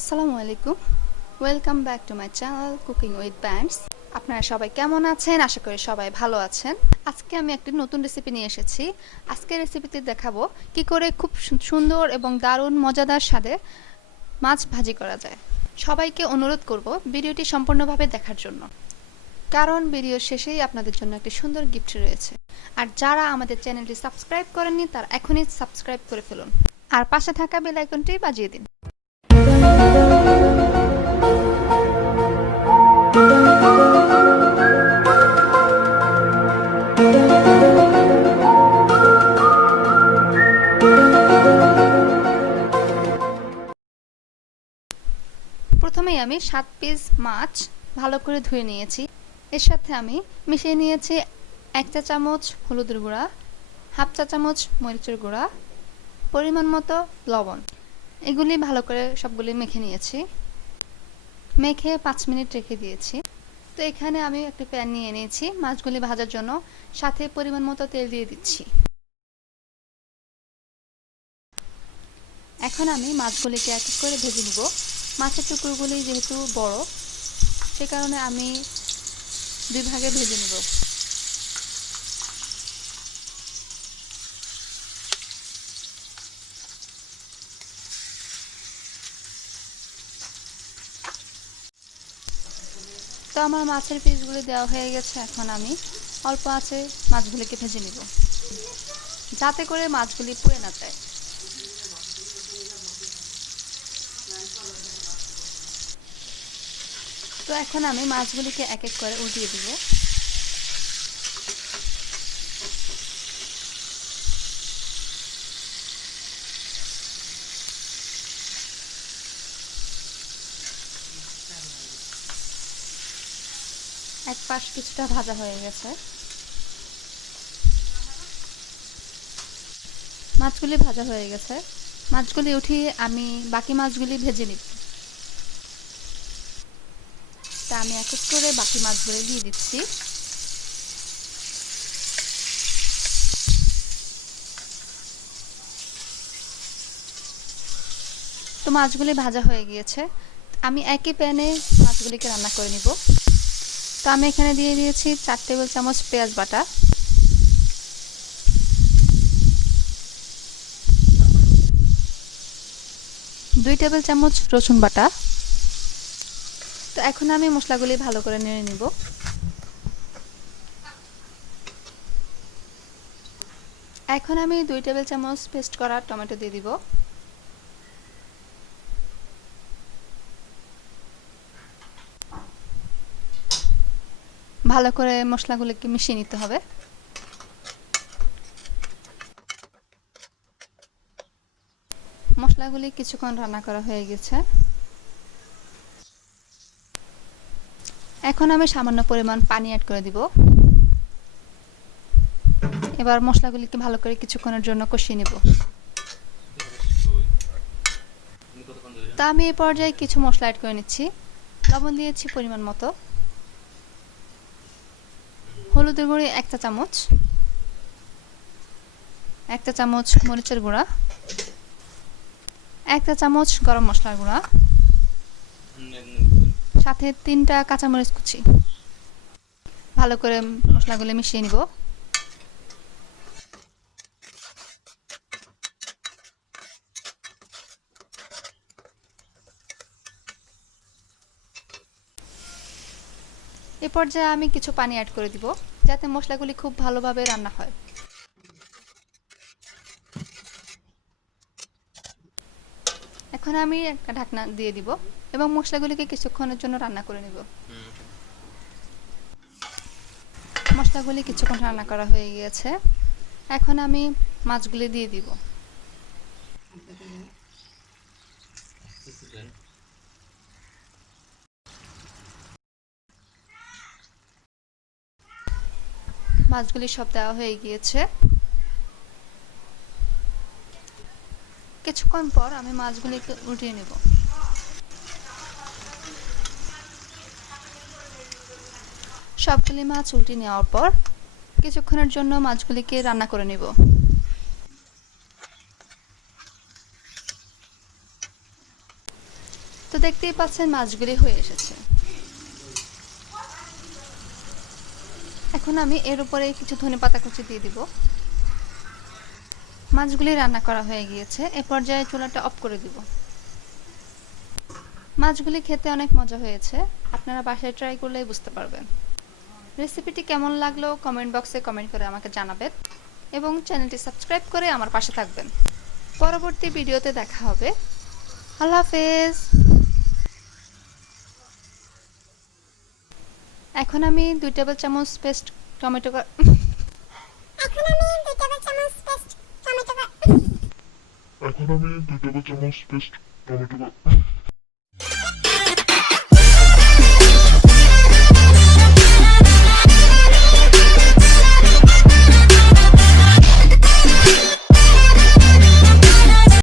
আসসালামু আলাইকুম, welcome back to my channel cooking with bands. আপনারা সবাই কেমন আছেন? আশা করি সবাই ভালো আছেন। আজকে আমি একটি নতুন রেসিপি নিয়ে এসেছি। আজকের রেসিপিতে দেখাবো কি করে খুব সুন্দর এবং দারুণ মজাদার স্বাদে মাছ ভাজি করা যায়। সবাইকে অনুরোধ করব ভিডিওটি সম্পূর্ণভাবে দেখার জন্য, কারণ ভিডিওর শেষেই আপনাদের জন্য একটি সুন্দর গিফট রয়েছে। আর যারা আমাদের চ্যানেলটি সাবস্ক্রাইব করেননি তারা এখনই সাবস্ক্রাইব করে ফেলুন, আর পাশে থাকা বেল আইকনটি বাজিয়ে দিন। প্রথমেই আমি 7 পিস মাছ ভালো করে ধুয়ে নিয়েছি। এর সাথে আমি মিশিয়ে নিয়েছি 1 চা চামচ হলুদের গুঁড়া, হাফ চা চামচ মরিচের গুঁড়া, পরিমাণ মতো লবণ। এগুলি ভালো করে সবগুলি মেখে নিয়েছি। মেখে 5 মিনিট রেখে দিয়েছি। তো এখানে আমি একটা প্যান নিয়ে নিয়েছি মাছগুলি ভাজার জন্য, সাথে পরিমাণ মতো তেল দিয়ে দিচ্ছি। এখন আমি মাছগুলিকে এক এক করে ভেজে নিব। মাছের টুকরোগুলি যেহেতু বড়, সে কারণে আমি 2 ভাগে ভেজে নিব। তো আমার মাছের পিসগুলি দেওয়া হয়ে গেছে। এখন আমি অল্প আঁচে মাছগুলিকে ভেজে নিব, যাতে করে মাছগুলি পুড়ে না যায়। তো এখন আমি মাছগুলিকে এক এক করে উল্টিয়ে দিব। এক পাশ কিছুটা ভাজা হয়ে গেছে। মাছগুলি ভাজা হয়ে গেছে। মাছগুলি উঠিয়ে আমি বাকি মাছগুলি ভেজে নিব। তা আমি এক এক করে বাকি মাছগুলি দিয়ে দিচ্ছি। তো মাছগুলি ভাজা হয়ে গিয়েছে। আমি একই প্যানে মাছগুলিকে রান্না করে নিব। তো আমি এখানে দিয়ে দিয়েছি 4 টেবিল চামচ পেঁয়াজ বাটা, 2 টেবিল চামচ রসুন বাটা। তো এখন আমি মশলাগুলি ভালো করে নেড়ে নিব। এখন আমি 2 টেবিল চামচ পেস্ট করা টমেটো দিয়ে দিব। ভালো করে মশলাগুলিকে মিশিয়ে নিতে হবে। মশলাগুলি কিছুক্ষণ রান্না করা হয়ে গেছে। এখন আমি সামান্য পরিমাণ পানি অ্যাড করে দিব। এবার মশলাগুলিকে ভালো করে কিছুক্ষণের জন্য কষিয়ে নেব। তা আমি এই পর্যায়ে কিছু মশলা অ্যাড করে নিচ্ছি। লবণ দিয়েছি পরিমাণ মতো, হলুদের গুঁড়ি 1 চা চামচ, 1 চা চামচ মরিচের গুঁড়া, 1 চা চামচ গরম মশলার গুঁড়া, সাথে 3টা কাঁচামরিচ কুচি। ভালো করে মশলাগুলো মিশিয়ে নিব। এই পর্যায়ে আমি কিছু পানি অ্যাড করে দিব, যাতে মশলাগুলি খুব ভালোভাবে রান্না হয়। এখন আমি একটা ঢাকনা দিয়ে দিব এবং মশলাগুলিকে কিছুক্ষণের জন্য রান্না করে নিব। মশলাগুলি কিছুক্ষণ রান্না করা হয়ে গিয়েছে। এখন আমি মাছগুলি দিয়ে দিব। মাছগুলি সব দেওয়া হয়ে গিয়েছে। কিছুক্ষণ পর আমি মাছগুলিকে উঠিয়ে নেব। সবগুলি মাছ উল্টে নেওয়ার পর কিছুক্ষণের জন্য মাছগুলিকে রান্না করে নেব। তো দেখতেই পাচ্ছেন মাছগুলি হয়ে এসেছে। এখন আমি এর উপরে কিছু ধনেপাতা কুচি দিয়ে দিব। মাছগুলি রান্না করা হয়ে গিয়েছে, এ পর্যায়ে চুলাটা অফ করে দিব। মাছগুলি খেতে অনেক মজা হয়েছে, আপনারা বাসায় ট্রাই করলেই বুঝতে পারবেন। রেসিপিটি কেমন লাগলো কমেন্ট বক্সে কমেন্ট করে আমাকে জানাবেন এবং চ্যানেলটি সাবস্ক্রাইব করে আমার পাশে থাকবেন। পরবর্তী ভিডিওতে দেখা হবে। আল্লাহ হাফেজ। এখন আমি 2 টেবিল চামচ পেস্ট টমেটো এখন আমি 2 টেবিল চামচ পেস্ট টমেটো